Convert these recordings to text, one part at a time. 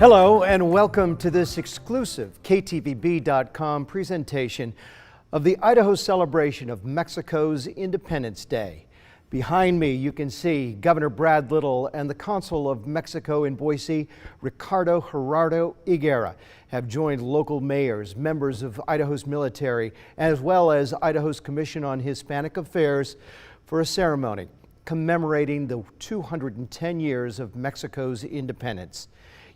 Hello and welcome to this exclusive KTVB.com presentation of the Idaho celebration of Mexico's Independence Day. Behind me you can see Governor Brad Little and the Consul of Mexico in Boise, Ricardo Gerardo Higuera, have joined local mayors, members of Idaho's military, as well as Idaho's Commission on Hispanic Affairs for a ceremony commemorating the 210 years of Mexico's independence.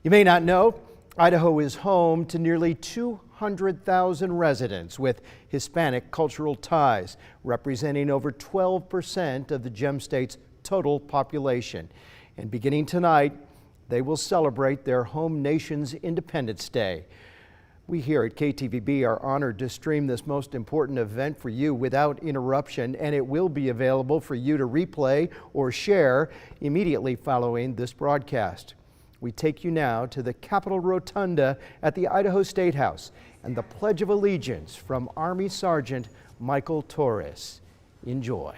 You may not know, Idaho is home to nearly 200,000 residents with Hispanic cultural ties, representing over 12% of the Gem State's total population. And beginning tonight, they will celebrate their home nation's Independence Day. We here at KTVB are honored to stream this most important event for you without interruption, and it will be available for you to replay or share immediately following this broadcast. We take you now to the Capitol Rotunda at the Idaho State House and the Pledge of Allegiance from Army Sergeant Michael Torres. Enjoy.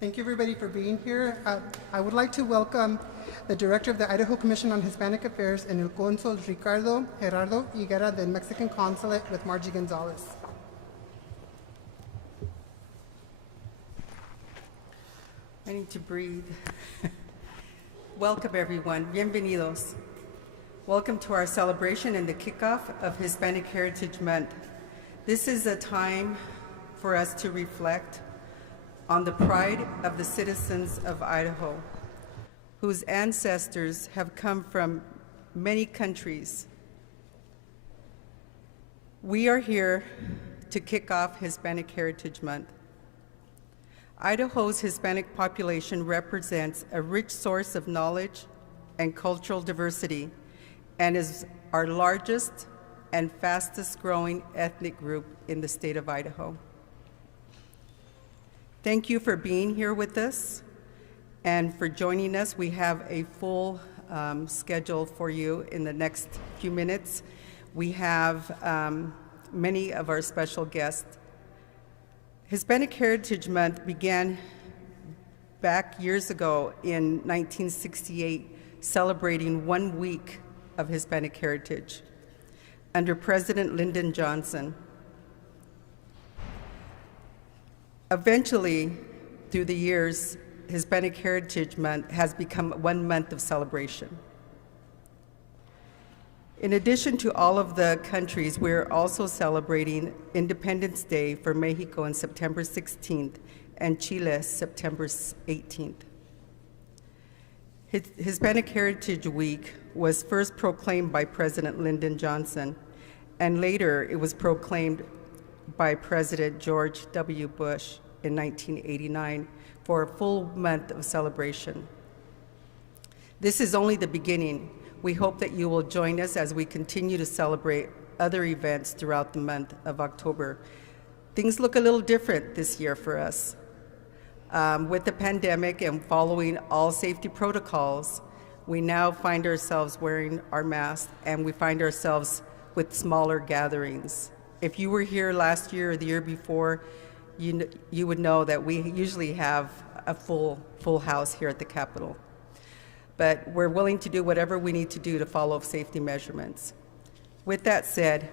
Thank you everybody for being here. I would like to welcome the Director of the Idaho Commission on Hispanic Affairs and El Consul Ricardo Gerardo Higuera, the Mexican Consulate, with Margie Gonzalez. I need to breathe. Welcome everyone, bienvenidos. Welcome to our celebration and the kickoff of Hispanic Heritage Month. This is a time for us to reflect on the pride of the citizens of Idaho, whose ancestors have come from many countries. We are here to kick off Hispanic Heritage Month. Idaho's Hispanic population represents a rich source of knowledge and cultural diversity and is our largest and fastest growing ethnic group in the state of Idaho. Thank you for being here with us and for joining us. We have a full schedule for you in the next few minutes. We have many of our special guests. Hispanic Heritage Month began back years ago in 1968, celebrating 1 week of Hispanic heritage under President Lyndon Johnson. Eventually, through the years, Hispanic Heritage Month has become 1 month of celebration. In addition to all of the countries, we're also celebrating Independence Day for Mexico on September 16th and Chile September 18th. Hispanic Heritage Week was first proclaimed by President Lyndon Johnson, and later it was proclaimed by President George W. Bush in 1989 for a full month of celebration. This is only the beginning. We hope that you will join us as we continue to celebrate other events throughout the month of October. Things look a little different this year for us. With the pandemic and following all safety protocols, we now find ourselves wearing our masks, and we find ourselves with smaller gatherings. If you were here last year or the year before, you would know that we usually have a full house here at the Capitol. But we're willing to do whatever we need to do to follow safety measurements. With that said,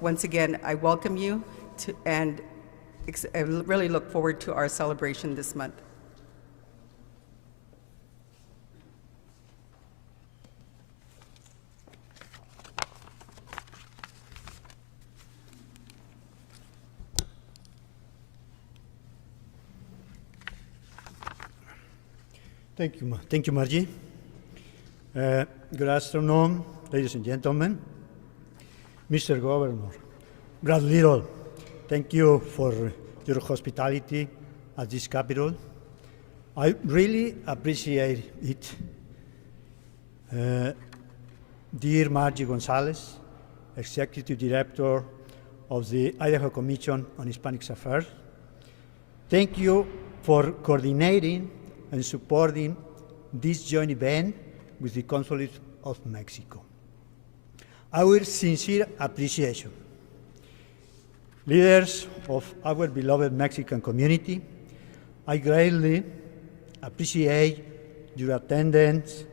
once again, I welcome you and I really look forward to our celebration this month. Thank you, Margie. Good afternoon, ladies and gentlemen. Mr. Governor, Brad Little, thank you for your hospitality at this Capitol. I really appreciate it. Dear Margie Gonzalez, Executive Director of the Idaho Commission on Hispanic Affairs, thank you for coordinating and supporting this joint event with the Consulate of Mexico. Our sincere appreciation. Leaders of our beloved Mexican community, I greatly appreciate your attendance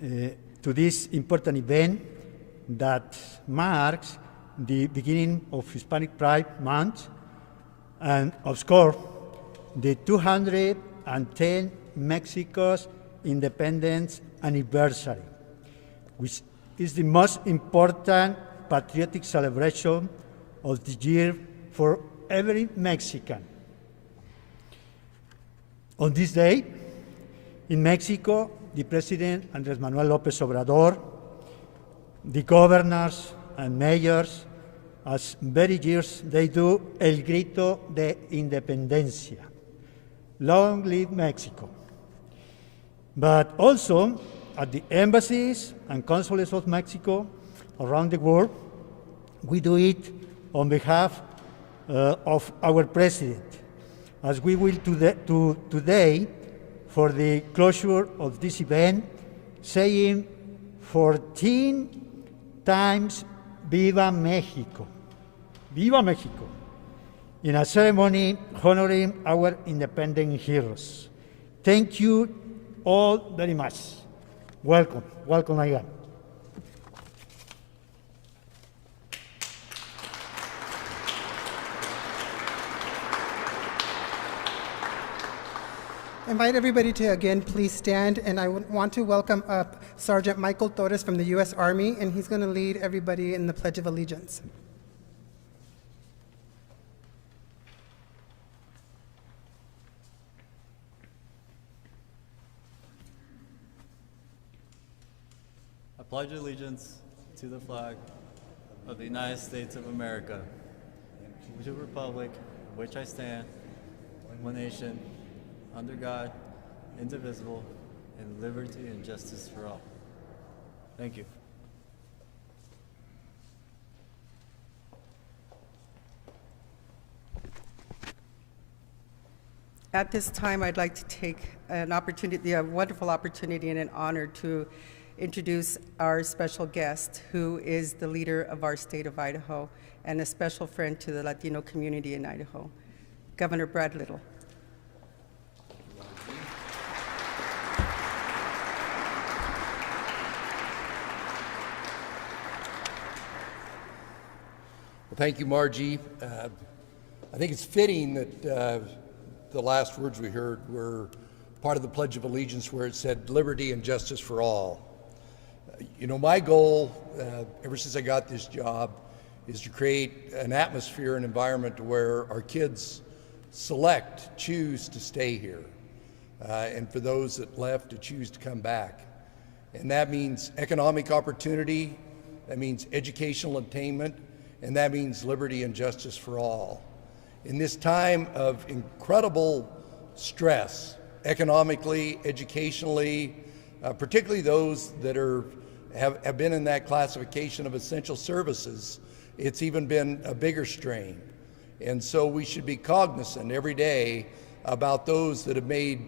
to this important event that marks the beginning of Hispanic Pride Month and, of course, the 210 Mexico's independence anniversary, which is the most important patriotic celebration of the year for every Mexican. On this day, in Mexico, the President Andrés Manuel López Obrador, the governors and mayors, as very years they do, el grito de independencia. Long live Mexico. But also, at the embassies and consulates of Mexico around the world, we do it on behalf of our president, as we will today for the closure of this event, saying 14 times Viva Mexico, Viva Mexico, in a ceremony honoring our independent heroes. Thank you all very much. Welcome, welcome again. Invite everybody to again please stand, and I want to welcome up Sergeant Michael Torres from the U.S. Army, and he's going to lead everybody in the Pledge of Allegiance. I pledge allegiance to the flag of the United States of America, to the republic in which I stand, one nation, under God, indivisible, and liberty and justice for all. Thank you. At this time, I'd like to take an opportunity, a wonderful opportunity and an honor to introduce our special guest, who is the leader of our state of Idaho and a special friend to the Latino community in Idaho, Governor Brad Little. Thank you, Margie. I think it's fitting that the last words we heard were part of the Pledge of Allegiance, where it said liberty and justice for all. You know, my goal, ever since I got this job, is to create an atmosphere and environment where our kids choose to stay here, and for those that left to choose to come back. And that means economic opportunity, that means educational attainment, and that means liberty and justice for all. In this time of incredible stress, economically, educationally, particularly those that have been in that classification of essential services, it's even been a bigger strain. And so we should be cognizant every day about those that have made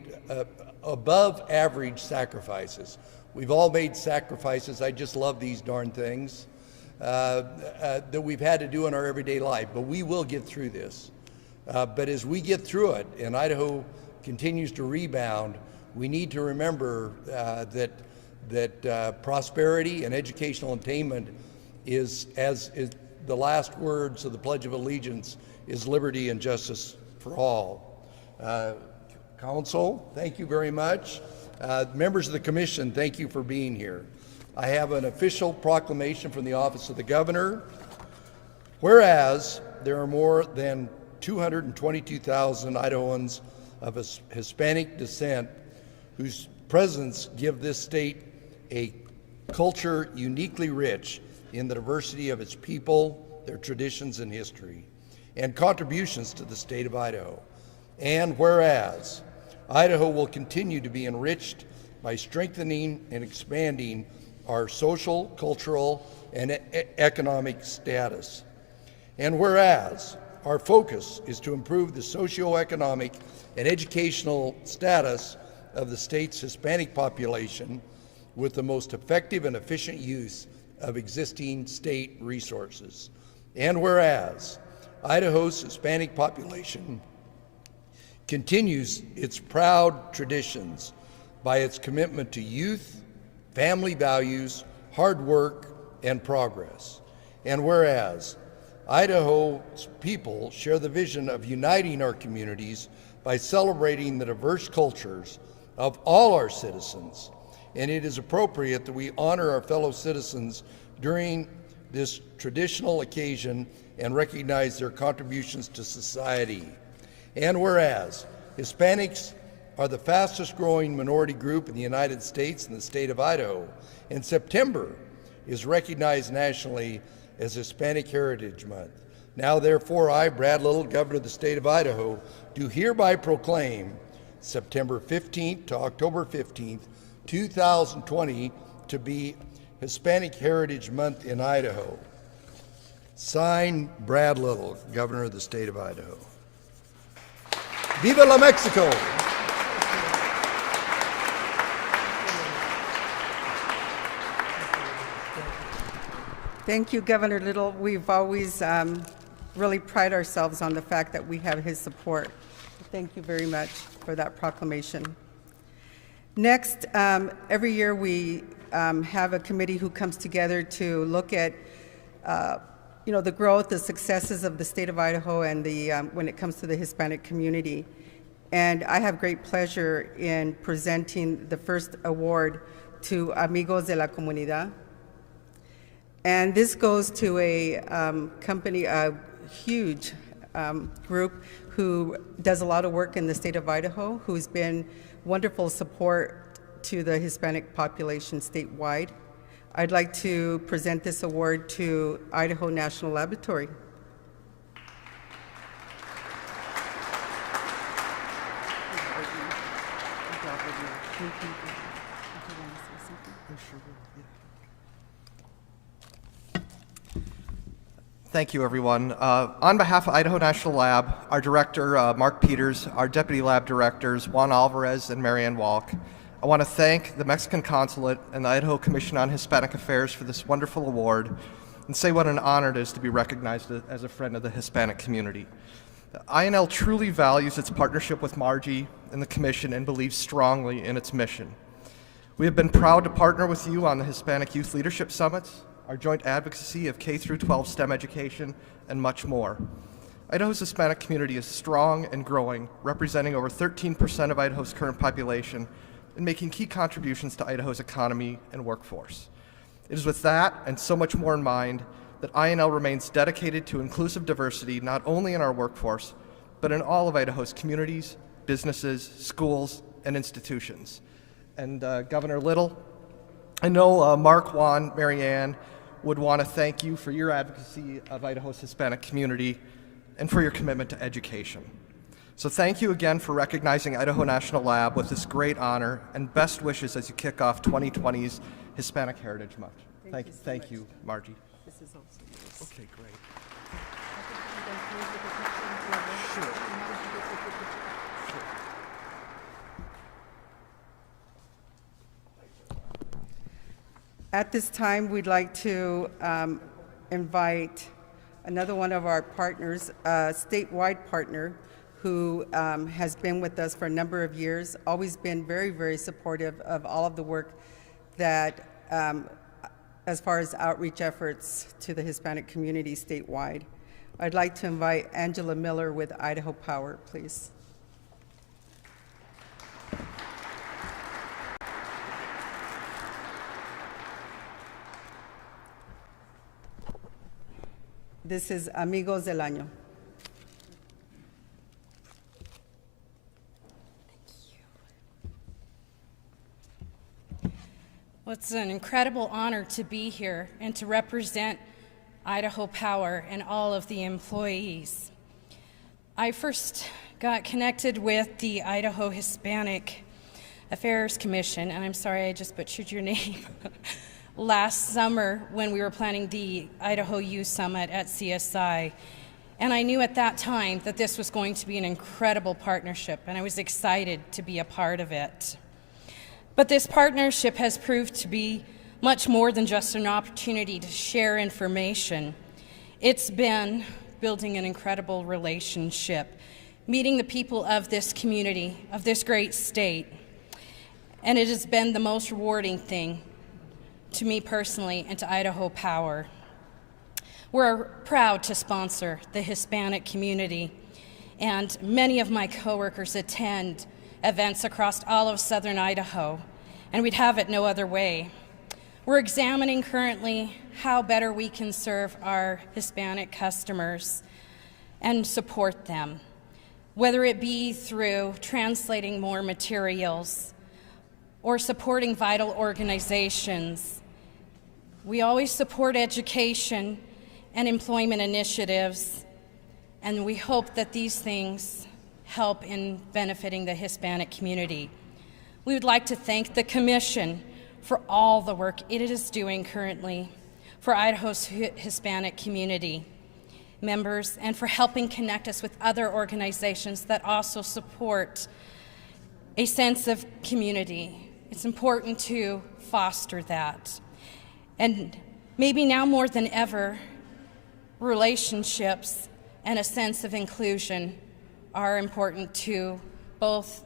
above average sacrifices. We've all made sacrifices, I just love these darn things, that we've had to do in our everyday life, but we will get through this. But as we get through it and Idaho continues to rebound, we need to remember that prosperity and educational attainment is the last words of the Pledge of Allegiance, is liberty and justice for all. Council, thank you very much. Members of the Commission, thank you for being here. I have an official proclamation from the Office of the Governor. Whereas there are more than 222,000 Idahoans of Hispanic descent whose presence give this state a culture uniquely rich in the diversity of its people, their traditions and history, and contributions to the state of Idaho. And whereas Idaho will continue to be enriched by strengthening and expanding our social, cultural, and economic status. And whereas our focus is to improve the socioeconomic and educational status of the state's Hispanic population with the most effective and efficient use of existing state resources. And whereas Idaho's Hispanic population continues its proud traditions by its commitment to youth, family values, hard work, and progress. And whereas Idaho's people share the vision of uniting our communities by celebrating the diverse cultures of all our citizens, and it is appropriate that we honor our fellow citizens during this traditional occasion and recognize their contributions to society. And whereas Hispanics are the fastest growing minority group in the United States and the state of Idaho, and September is recognized nationally as Hispanic Heritage Month. Now therefore I, Brad Little, Governor of the state of Idaho, do hereby proclaim September 15th to October 15th, 2020 to be Hispanic Heritage Month in Idaho. Signed, Brad Little, Governor of the state of Idaho. Viva la Mexico! Thank you, Governor Little. We've always really pride ourselves on the fact that we have his support. Thank you very much for that proclamation. Next, every year we have a committee who comes together to look at the growth, the successes of the state of Idaho and when it comes to the Hispanic community. And I have great pleasure in presenting the first award to Amigos de la Comunidad. And this goes to a company, a huge group who does a lot of work in the state of Idaho, who's been wonderful support to the Hispanic population statewide. I'd like to present this award to Idaho National Laboratory. Thank you, everyone. On behalf of Idaho National Lab, our director, Mark Peters, our deputy lab directors, Juan Alvarez and Marianne Walk, I want to thank the Mexican Consulate and the Idaho Commission on Hispanic Affairs for this wonderful award and say what an honor it is to be recognized as a friend of the Hispanic community. INL truly values its partnership with Margie and the Commission and believes strongly in its mission. We have been proud to partner with you on the Hispanic Youth Leadership Summits, our joint advocacy of K-12 STEM education, and much more. Idaho's Hispanic community is strong and growing, representing over 13% of Idaho's current population and making key contributions to Idaho's economy and workforce. It is with that and so much more in mind that INL remains dedicated to inclusive diversity not only in our workforce, but in all of Idaho's communities, businesses, schools, and institutions. And Governor Little, I know Mark, Juan, Mary Ann would want to thank you for your advocacy of Idaho's Hispanic community and for your commitment to education. So thank you again for recognizing Idaho National Lab with this great honor, and best wishes as you kick off 2020's Hispanic Heritage Month. Thank you, Margie. This is also yours. Okay, great. At this time, we'd like to invite another one of our partners, a statewide partner, who has been with us for a number of years, always been very, very supportive of all of the work that, as far as outreach efforts to the Hispanic community statewide. I'd like to invite Angela Miller with Idaho Power, please. This is Amigos del Año. Well, it's an incredible honor to be here and to represent Idaho Power and all of the employees. I first got connected with the Idaho Hispanic Affairs Commission, and I'm sorry I just butchered your name, last summer when we were planning the Idaho Youth Summit at CSI. And I knew at that time that this was going to be an incredible partnership, and I was excited to be a part of it. But this partnership has proved to be much more than just an opportunity to share information. It's been building an incredible relationship, meeting the people of this community, of this great state. And it has been the most rewarding thing to me personally and to Idaho Power. We're proud to sponsor the Hispanic community, and many of my coworkers attend events across all of southern Idaho, and we'd have it no other way. We're examining currently how better we can serve our Hispanic customers and support them, whether it be through translating more materials or supporting vital organizations. We always support education and employment initiatives, and we hope that these things help in benefiting the Hispanic community. We would like to thank the Commission for all the work it is doing currently for Idaho's Hispanic community members, and for helping connect us with other organizations that also support a sense of community. It's important to foster that. And maybe now more than ever, relationships and a sense of inclusion are important to both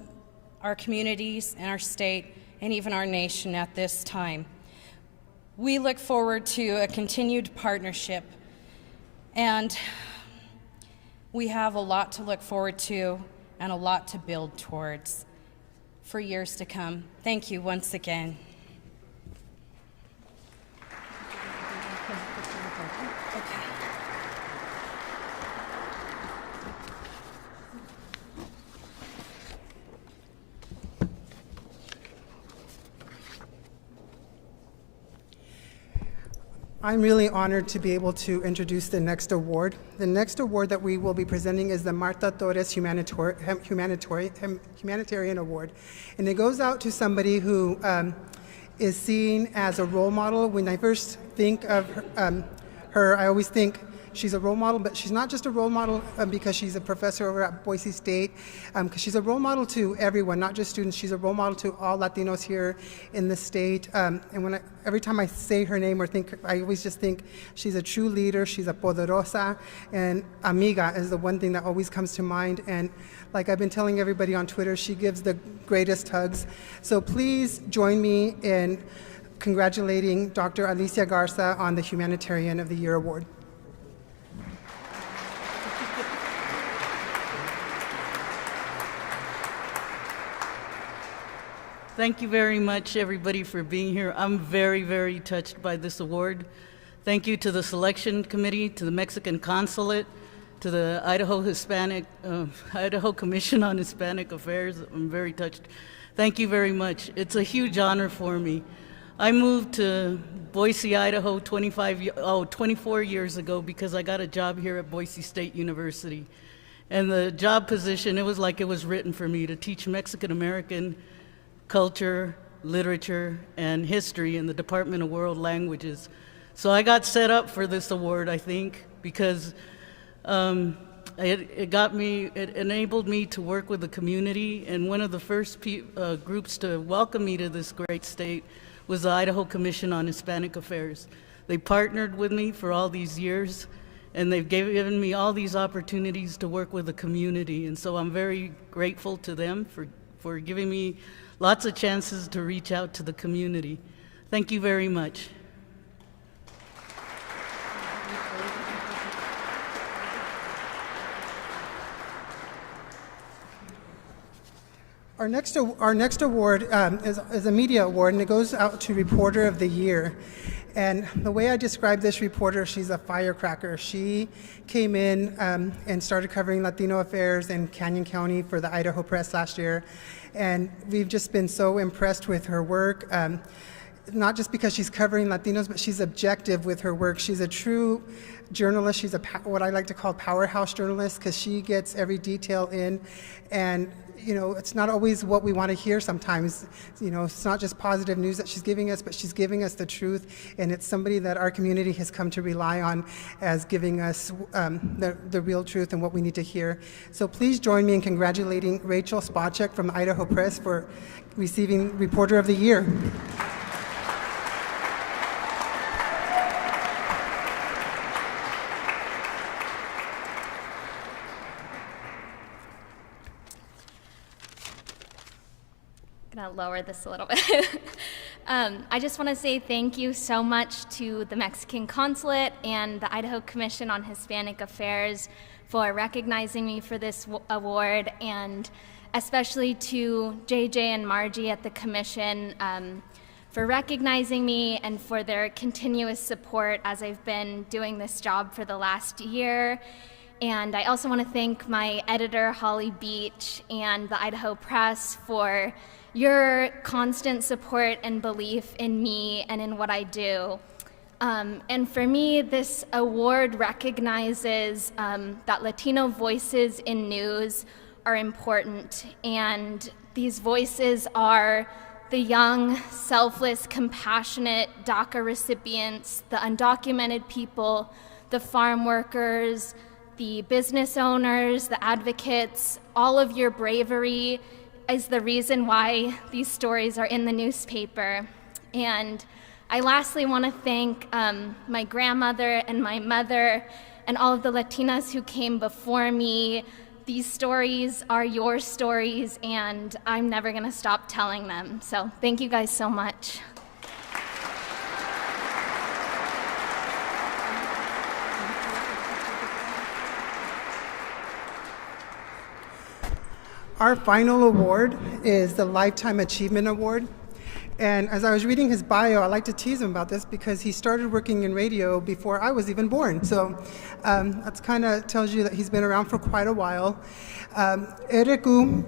our communities and our state and even our nation at this time. We look forward to a continued partnership, and we have a lot to look forward to and a lot to build towards for years to come. Thank you once again. I'm really honored to be able to introduce the next award. The next award that we will be presenting is the Marta Torres Humanitarian Award. And it goes out to somebody who is seen as a role model. When I first think of her, I always think she's a role model, but she's not just a role model because she's a professor over at Boise State, because she's a role model to everyone, not just students. She's a role model to all Latinos here in the state. And every time I say her name or think, I always just think she's a true leader, she's a poderosa, and amiga is the one thing that always comes to mind. And like I've been telling everybody on Twitter, she gives the greatest hugs. So please join me in congratulating Dr. Alicia Garza on the Humanitarian of the Year Award. Thank you very much, everybody, for being here. I'm very, very touched by this award. Thank you to the selection committee, to the Mexican Consulate, to the Idaho Commission on Hispanic Affairs. I'm very touched. Thank you very much. It's a huge honor for me. I moved to Boise, Idaho 24 years ago because I got a job here at Boise State University. And the job position, it was like it was written for me to teach Mexican American culture, literature, and history in the Department of World Languages. So I got set up for this award, I think, because it enabled me to work with the community, and one of the first groups to welcome me to this great state was the Idaho Commission on Hispanic Affairs. They partnered with me for all these years, and they've given me all these opportunities to work with the community, and so I'm very grateful to them for giving me lots of chances to reach out to the community. Thank you very much. Our next award is a media award, and it goes out to Reporter of the Year. And the way I describe this reporter, she's a firecracker. She came in and started covering Latino affairs in Canyon County for the Idaho Press last year. And we've just been so impressed with her work, not just because she's covering Latinos, but she's objective with her work. She's a true journalist. She's what I like to call powerhouse journalist, because she gets every detail in. And you know, it's not always what we want to hear sometimes. You know, it's not just positive news that she's giving us, but she's giving us the truth, and it's somebody that our community has come to rely on as giving us the real truth and what we need to hear. So please join me in congratulating Rachel Spacek from Idaho Press for receiving Reporter of the Year. Lower this a little bit. I just want to say thank you so much to the Mexican Consulate and the Idaho Commission on Hispanic Affairs for recognizing me for this award, and especially to JJ and Margie at the Commission for recognizing me and for their continuous support as I've been doing this job for the last year. And I also want to thank my editor, Holly Beach, and the Idaho Press for your constant support and belief in me and in what I do. And for me, this award recognizes that Latino voices in news are important, and these voices are the young, selfless, compassionate DACA recipients, the undocumented people, the farm workers, the business owners, the advocates. All of your bravery is the reason why these stories are in the newspaper. And I lastly want to thank my grandmother and my mother and all of the Latinas who came before me. These stories are your stories, and I'm never going to stop telling them. So thank you guys so much. Our final award is the Lifetime Achievement Award. And as I was reading his bio, I like to tease him about this because he started working in radio before I was even born. So that's kind of tells you that he's been around for quite a while. Ereku,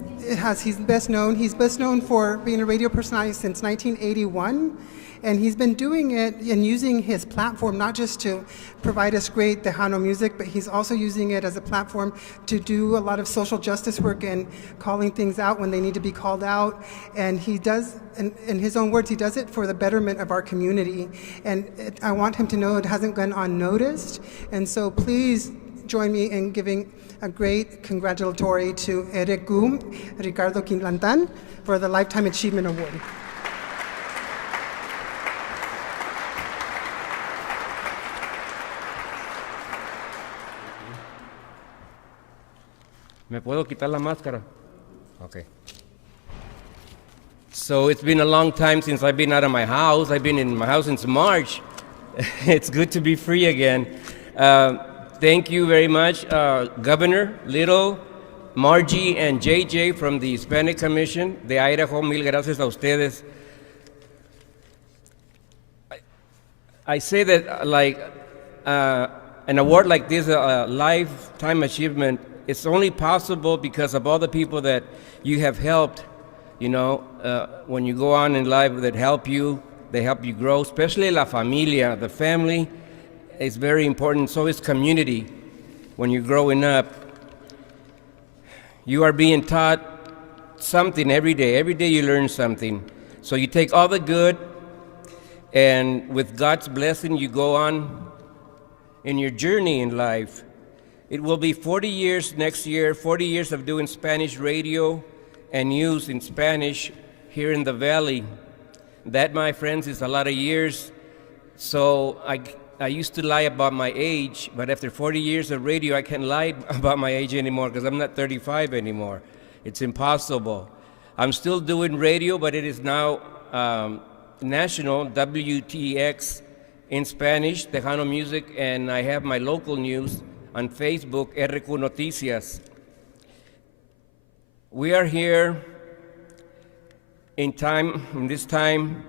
he's best known for being a radio personality since 1981. And he's been doing it and using his platform not just to provide us great Tejano music, but he's also using it as a platform to do a lot of social justice work and calling things out when they need to be called out. And he does, in his own words, he does it for the betterment of our community. And I want him to know it hasn't gone unnoticed. And so please join me in giving a great congratulatory to Ereku, Ricardo Quinlantan, for the Lifetime Achievement Award. ¿Me puedo quitar la máscara? Okay. So it's been a long time since I've been out of my house. I've been in my house since March. It's good to be free again. Thank you very much, Governor Little, Margie and JJ from the Hispanic Commission de Idaho, mil gracias a ustedes. I say that an award like this, a lifetime achievement, it's only possible because of all the people that you have helped, when you go on in life that help you, they help you grow, especially la familia, the family is very important, so is community. When you're growing up, you are being taught something every day. Every day you learn something. So you take all the good, and with God's blessing, you go on in your journey in life. It will be 40 years next year, 40 years of doing Spanish radio and news in Spanish here in the Valley. That, my friends, is a lot of years. So I used to lie about my age, but after 40 years of radio, I can't lie about my age anymore because I'm not 35 anymore. It's impossible. I'm still doing radio, but it is now national, WTX in Spanish, Tejano Music, and I have my local news on Facebook, RQ Noticias. We are here in this time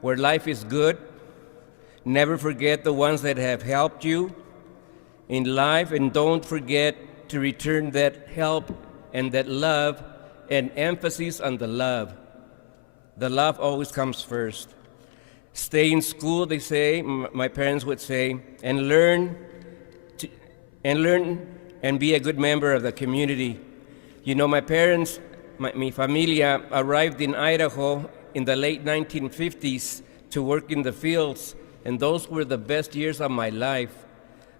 where life is good. Never forget the ones that have helped you in life, and don't forget to return that help and that love, and emphasis on the love. The love always comes first. Stay in school, they say, my parents would say, and learn and be a good member of the community. My parents, mi familia, arrived in Idaho in the late 1950s to work in the fields, and those were the best years of my life.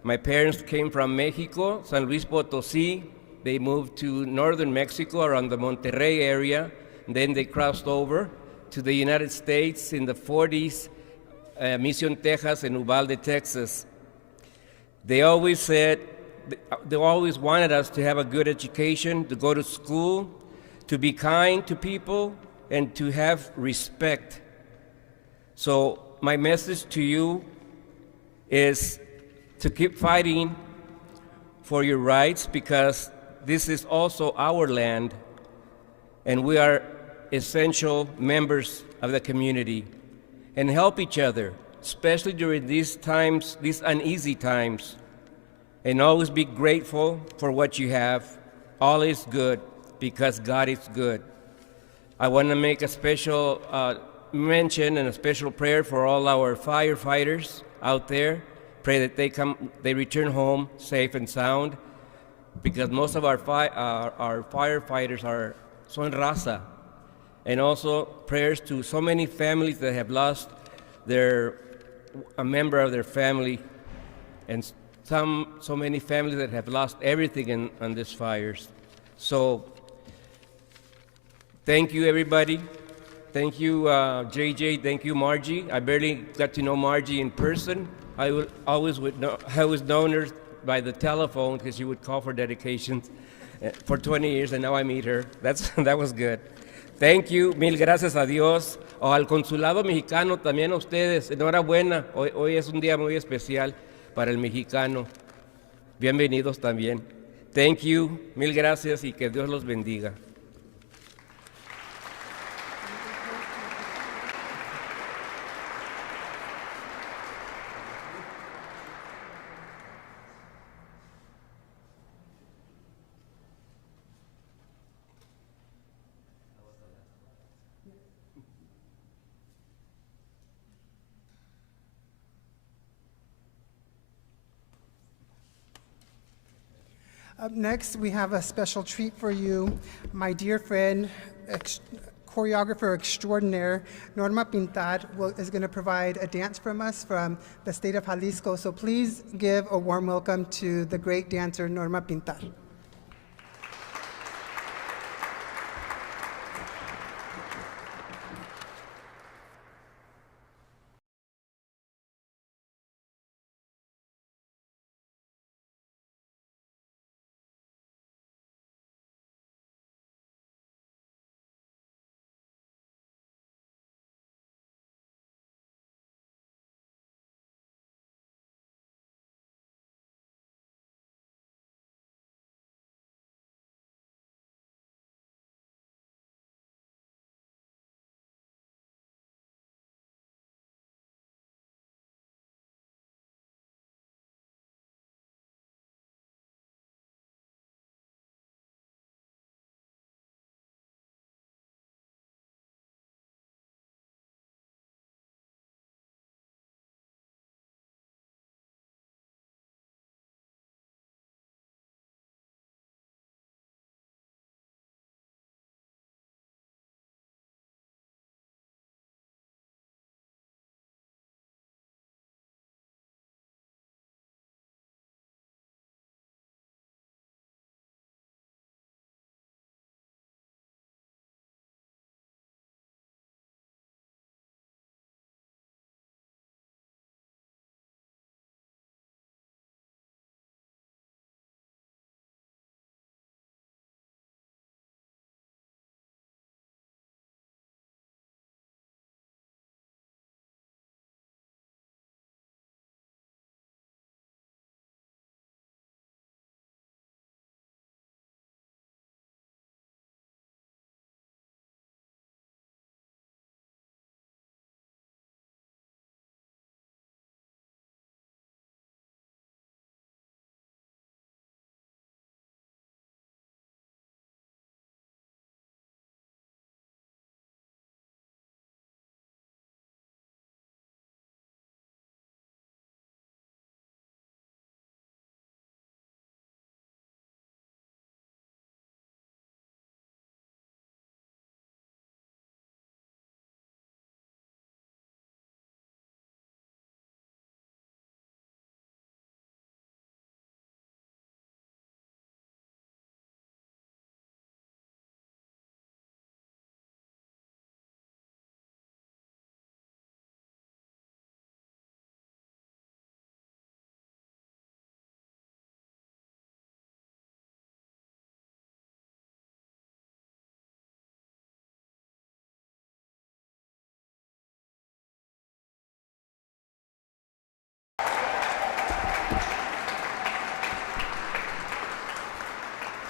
My parents came from Mexico, San Luis Potosí. They moved to northern Mexico around the Monterrey area, and then they crossed over to the United States in the 40s, Mission, Texas, and Uvalde, Texas. They always wanted us to have a good education, to go to school, to be kind to people, and to have respect. So my message to you is to keep fighting for your rights, because this is also our land, and we are essential members of the community, and help each other, especially during these times, these uneasy times, and always be grateful for what you have. All is good because God is good. I want to make a special mention and a special prayer for all our firefighters out there. Pray that they return home safe and sound, because most of our firefighters son raza. And also prayers to so many families that have lost a member of their family, and so many families that have lost everything on these fires. So thank you, everybody. Thank you, JJ. Thank you, Margie. I barely got to know Margie in person. I was known her by the telephone because she would call for dedications for 20 years, and now I meet her. That was good. Thank you. Mil gracias a Dios. O al Consulado Mexicano, también a ustedes. Enhorabuena. Hoy es un día muy especial para el mexicano. Bienvenidos también. Thank you. Mil gracias y que Dios los bendiga. Up next, we have a special treat for you. My dear friend, choreographer extraordinaire, Norma Pintar, is going to provide a dance from us from the state of Jalisco. So please give a warm welcome to the great dancer, Norma Pintar.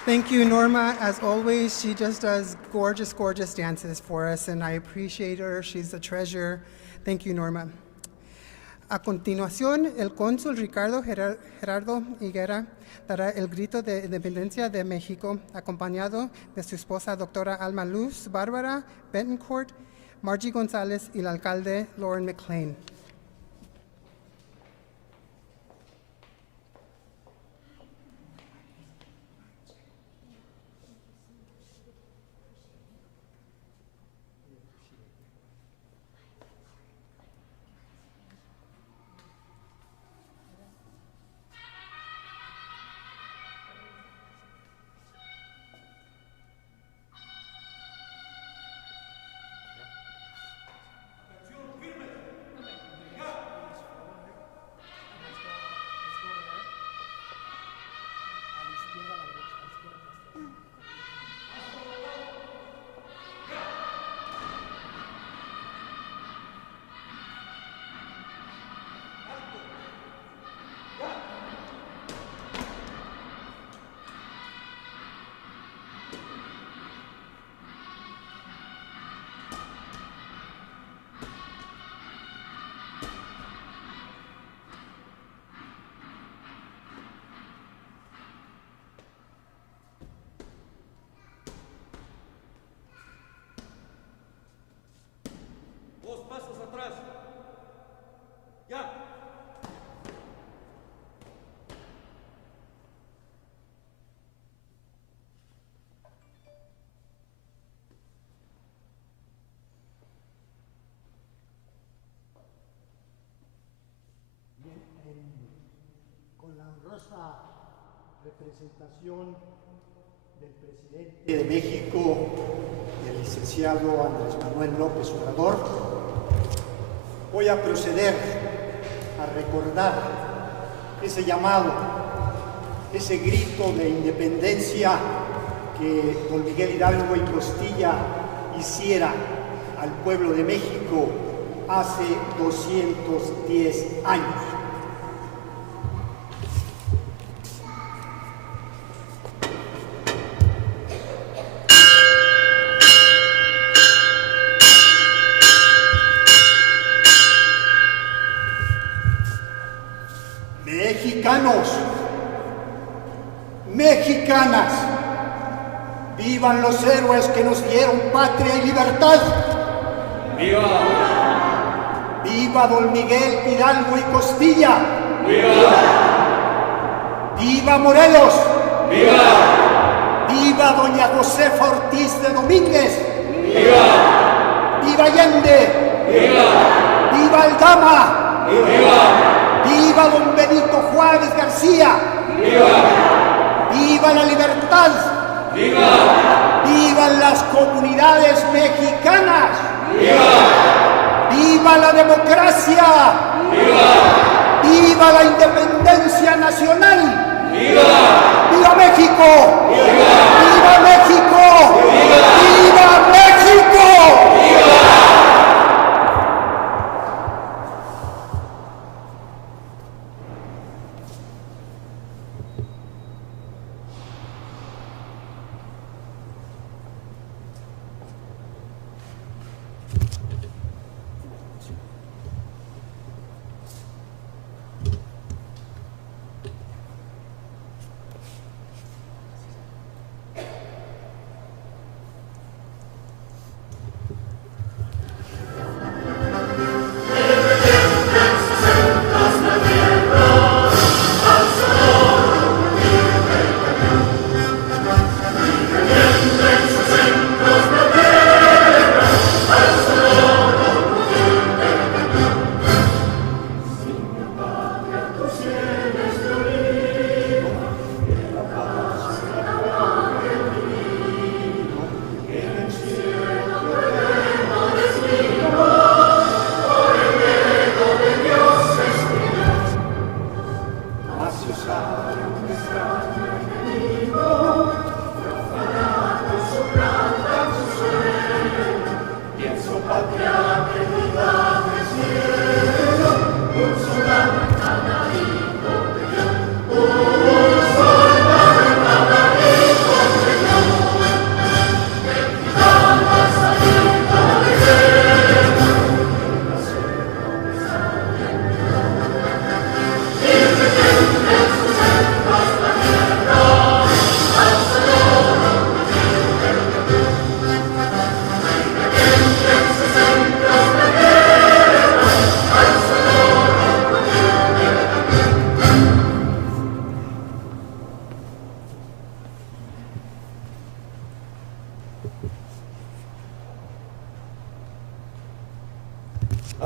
Thank you, Norma. As always, she just does gorgeous, gorgeous dances for us, and I appreciate her. She's a treasure. Thank you, Norma. A continuación, el cónsul Ricardo Gerardo Higuera dará el grito de independencia de México, acompañado de su esposa, doctora Alma Luz Bárbara Betancourt, Margie González y el alcalde Lauren McLean. Con la honrosa representación del presidente de México, el licenciado Andrés Manuel López Obrador, voy a proceder a recordar ese llamado, ese grito de independencia que don Miguel Hidalgo y Costilla hiciera al pueblo de México hace 210 años. Mexicanos, mexicanas, vivan los héroes que nos dieron patria y libertad. ¡Viva! ¡Viva don Miguel Hidalgo y Costilla! ¡Viva! ¡Viva Morelos! ¡Viva! ¡Viva doña Josefa Ortiz de Domínguez! ¡Viva! ¡Viva Allende! ¡Viva! ¡Viva Aldama! ¡Viva! ¡Viva don Benito Juárez García! ¡Viva! ¡Viva la libertad! ¡Viva! ¡Vivan las comunidades mexicanas! ¡Viva! ¡Viva la democracia! ¡Viva! ¡Viva la independencia nacional! ¡Viva! ¡Viva México! ¡Viva! ¡Viva México! ¡Viva! ¡Viva México! ¡Viva!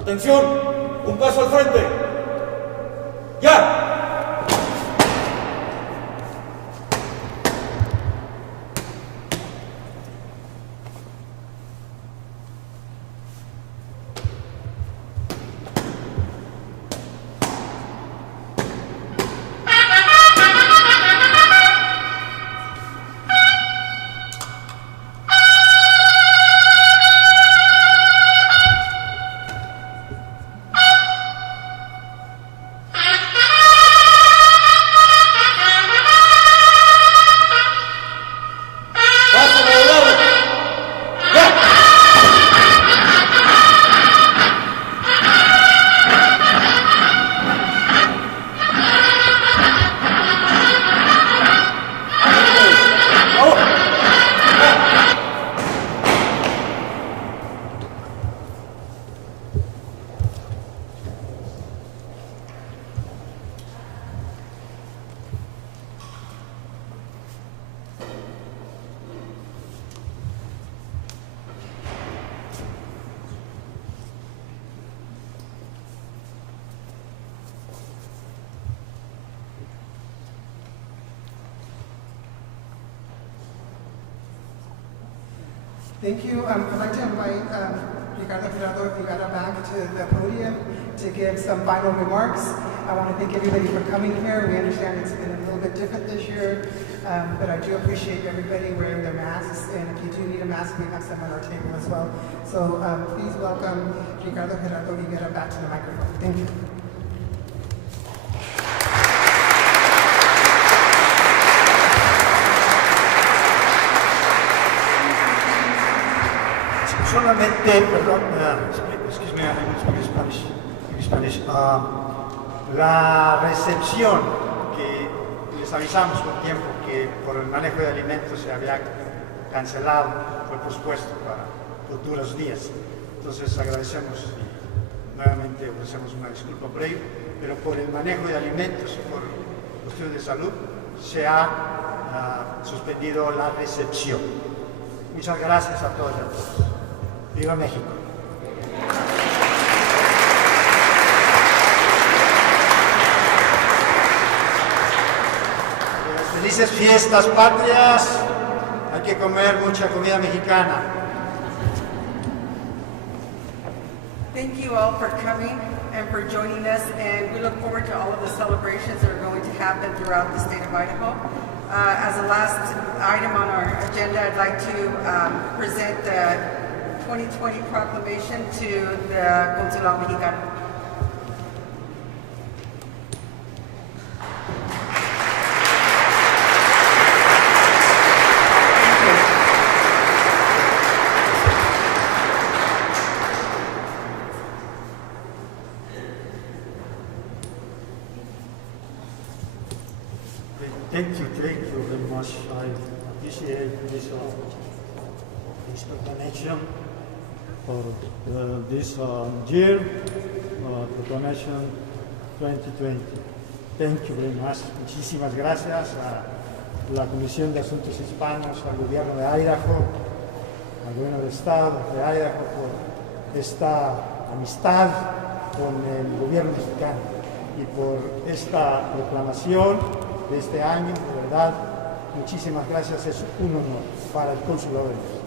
Atención, un paso al frente. ¡Ya! Thank you. I'd like to invite Ricardo Gerardo back to the podium to give some final remarks. I want to thank everybody for coming here. We understand it's been a little bit different this year, but I do appreciate everybody wearing their masks, and if you do need a mask, we have some on our table as well. So please welcome Ricardo Gerardo back to the microphone. Thank you. Solamente, perdón, excuse me, I'm Spanish. La recepción que les avisamos con tiempo que por el manejo de alimentos se había cancelado, fue pospuesto para futuros días. Entonces agradecemos y nuevamente ofrecemos una disculpa por ello, pero por el manejo de alimentos y por cuestiones de salud se ha suspendido la recepción. Muchas gracias a todos y a todos. ¡Viva México! Felices fiestas patrias. Hay que comer mucha comida mexicana. Thank you all for coming and for joining us, and we look forward to all of the celebrations that are going to happen throughout the state of Idaho. As a last item on our agenda, I'd like to present the 2020 proclamation to the Consular Mexicano. Thank you very much. I appreciate this proclamation for this year, proclamation 2020. Thank you very much. Muchísimas gracias a la Comisión de Asuntos Hispanos, al Gobierno de Idaho, al Gobierno del Estado de Idaho por esta amistad con el Gobierno mexicano y por esta proclamación de este año. De verdad, muchísimas gracias. Es un honor para el Consulado de México.